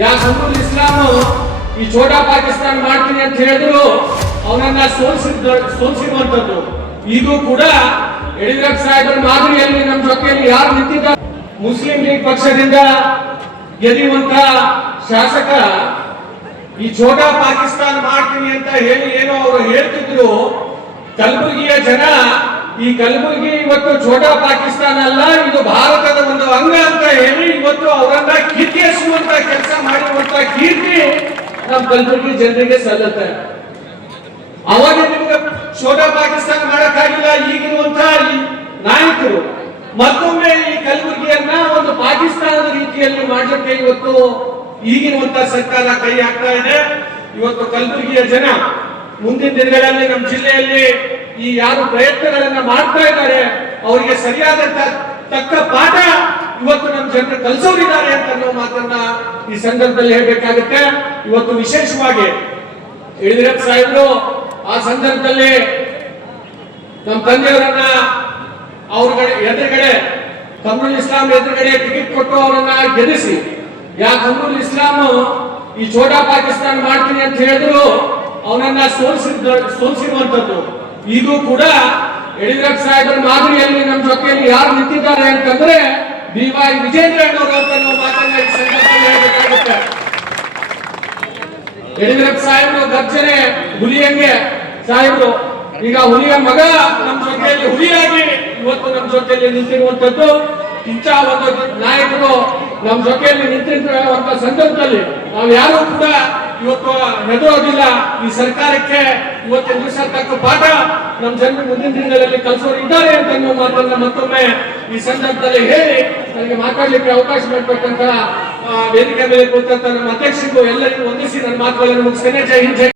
ಯಾ ಸಂಬುಲ್ ಇಸ್ಲಾಂ ಈ ಛೋಟಾ ಪಾಕಿಸ್ತಾನ ಮಾಡ್ತೀನಿ ಅಂತ ಹೇಳಿದ್ರು ಅವನನ್ನ ಸೋಲಿಸಿರುವಂತದ್ದು. ಇದು ಕೂಡ ಯಡಿಯೂರಪ್ಪ ಸಾಹೇಬರ ಮಾದರಿಯಲ್ಲಿ ನಮ್ಮ ಜೊತೆಯಲ್ಲಿ ಯಾರು ನಿಂತಿದ್ದಾರೆ, ಮುಸ್ಲಿಂ ಲೀಗ್ ಪಕ್ಷದಿಂದ ಗೆದ್ದಿರುವಂತ ಶಾಸಕ ಈ ಛೋಟಾ ಪಾಕಿಸ್ತಾನ ಮಾಡ್ತೀನಿ ಅಂತ ಹೇಳಿ ಏನೋ ಅವರು ಹೇಳ್ತಿದ್ರು. ಕಲಬುರಗಿಯ ಜನ ಈ ಕಲಬುರಗಿ ಇವತ್ತು ಛೋಟಾ ಪಾಕಿಸ್ತಾನ ಅಲ್ಲ, ಇದು ಭಾರತದ ಒಂದು ಅಂಗ ಅಂತ ಹೇಳಿ ಇವತ್ತು ಅವರನ್ನ ಕೀರ್ತಿಸುವಂತ ಕೆಲಸ ಮಾಡಿರುವಂತ ಕೀರ್ತಿ ನಮ್ಮ ಕಲಬುರಗಿ ಜನರಿಗೆ ಸಲ್ಲುತ್ತೆ. ಅವಾಗ ನಿಮ್ಗೆ ಛೋಟಾ ಪಾಕಿಸ್ತಾನ ಮಾಡಕ್ಕಾಗಿಲ್ಲ. ಈಗಿರುವಂತ ನಾಯಕರು ಮತ್ತೊಮ್ಮೆ ಈ ಕಲಬುರಗಿಯನ್ನ ಒಂದು ಪಾಕಿಸ್ತಾನದ ರೀತಿಯಲ್ಲಿ ಮಾಡಲಿಕ್ಕೆ ಇವತ್ತು ಈಗಿರುವಂತ ಸರ್ಕಾರ ಕೈ ಹಾಕ್ತಾ ಇದೆ. ಇವತ್ತು ಕಲಬುರಗಿಯ ಜನ ಮುಂದಿನ ದಿನಗಳಲ್ಲಿ ನಮ್ಮ ಜಿಲ್ಲೆಯಲ್ಲಿ ಈ ಯಾರು ಪ್ರಯತ್ನಗಳನ್ನ ಮಾಡ್ತಾ ಇದ್ದಾರೆ ಅವರಿಗೆ ಸರಿಯಾದಂತ ತಕ್ಕ ಪಾಠ ಇವತ್ತು ನಮ್ಮ ಜನರು ಕಲಿಸೋರಿದ್ದಾರೆ ಅಂತ ಅನ್ನೋ ಮಾತನ್ನ ಈ ಸಂದರ್ಭದಲ್ಲಿ ಹೇಳ್ಬೇಕಾಗುತ್ತೆ. ಇವತ್ತು ವಿಶೇಷವಾಗಿ ಯಡಿಯೂರಪ್ಪ ಸಾಹೇಬರು ಆ ಸಂದರ್ಭದಲ್ಲಿ ನಮ್ಮ ತಂದೆಯವರನ್ನ ಅವ್ರ ಎದುರುಗಡೆ ಕಮರುಲ್ ಇಸ್ಲಾಂ ಎದುರುಗಡೆ ಟಿಕೆಟ್ ಕೊಟ್ಟು ಅವರನ್ನ ಗೆಲ್ಲಿಸಿ, ಯಾ ಕಮರುಲ್ ಇಸ್ಲಾಂ ಈ ಛೋಟಾ ಪಾಕಿಸ್ತಾನ ಮಾಡ್ತೀನಿ ಅಂತ ಹೇಳಿದ್ರು ಅವನನ್ನ ಸೋಲಿಸಿರುವಂತದ್ದು. ಇದು ಕೂಡ ಯಡಿಯೂರಪ್ಪ ಸಾಹೇಬರ ಮಾದರಿಯಲ್ಲಿ ನಮ್ಮ ಜೊತೆಯಲ್ಲಿ ಯಾರು ನಿಂತಿದ್ದಾರೆ ಅಂತಂದ್ರೆ BY ವಿಜೇಂದ್ರಣ್ಣವರು ಅಂತ ನಾವು ಮಾತನ್ನ ಈ ಸಂದರ್ಭದಲ್ಲಿ ಹೇಳಬೇಕಾಗುತ್ತೆ. ಯಡಿಯೂರಪ್ಪ ಸಾಹೇಬರು ಗರ್ಜನೆ ಹುಲಿಯಂಗೆ ಸಾಹೇಬರು ಈಗ ಹುಲಿಯ ಮಗ ನಮ್ಮ ಜೊತೆಯಲ್ಲಿ ಹುಲಿಯಾಗಿ ಇವತ್ತು ನಮ್ಮ ಜೊತೆಯಲ್ಲಿ ನಿಂತಿರುವಂತದ್ದು. ಇಂಥ ಒಂದು ನಾಯಕರು ನಮ್ಮ ಜೊತೆಯಲ್ಲಿ ನಿಂತಿರುವಂತ ಸಂದರ್ಭದಲ್ಲಿ ನಾವು ಯಾರು ಕೂಡ ಇವತ್ತು ಹೆದರೋದಿಲ್ಲ. ಈ ಸರ್ಕಾರಕ್ಕೆ ಇವತ್ತು ದಿವಸ ತಕ್ಕ ಪಾಠ ನಮ್ಮ ಜನರು ಮುಂದಿನ ದಿನಗಳಲ್ಲಿ ಕಲಿಸೋರು ಇದ್ದಾರೆ ಅಂತ ಅನ್ನೋ ಮಾತನ್ನ ಮತ್ತೊಮ್ಮೆ ಈ ಸಂದರ್ಭದಲ್ಲಿ ಹೇಳಿ ನನಗೆ ಮಾತಾಡ್ಲಿಕ್ಕೆ ಅವಕಾಶ ಮಾಡಬೇಕಂತ ವೇದಿಕೆ ಮೇಲೆ ಕೂತಂತ ನಮ್ಮ ಅಧ್ಯಕ್ಷರಿಗೂ ಎಲ್ಲರಿಗೂ ವಂದಿಸಿ ನನ್ನ ಮಾತುಗಳನ್ನು ಮುಗಿಸ್ತೇನೆ. ಜೈ ಹಿಂದ್.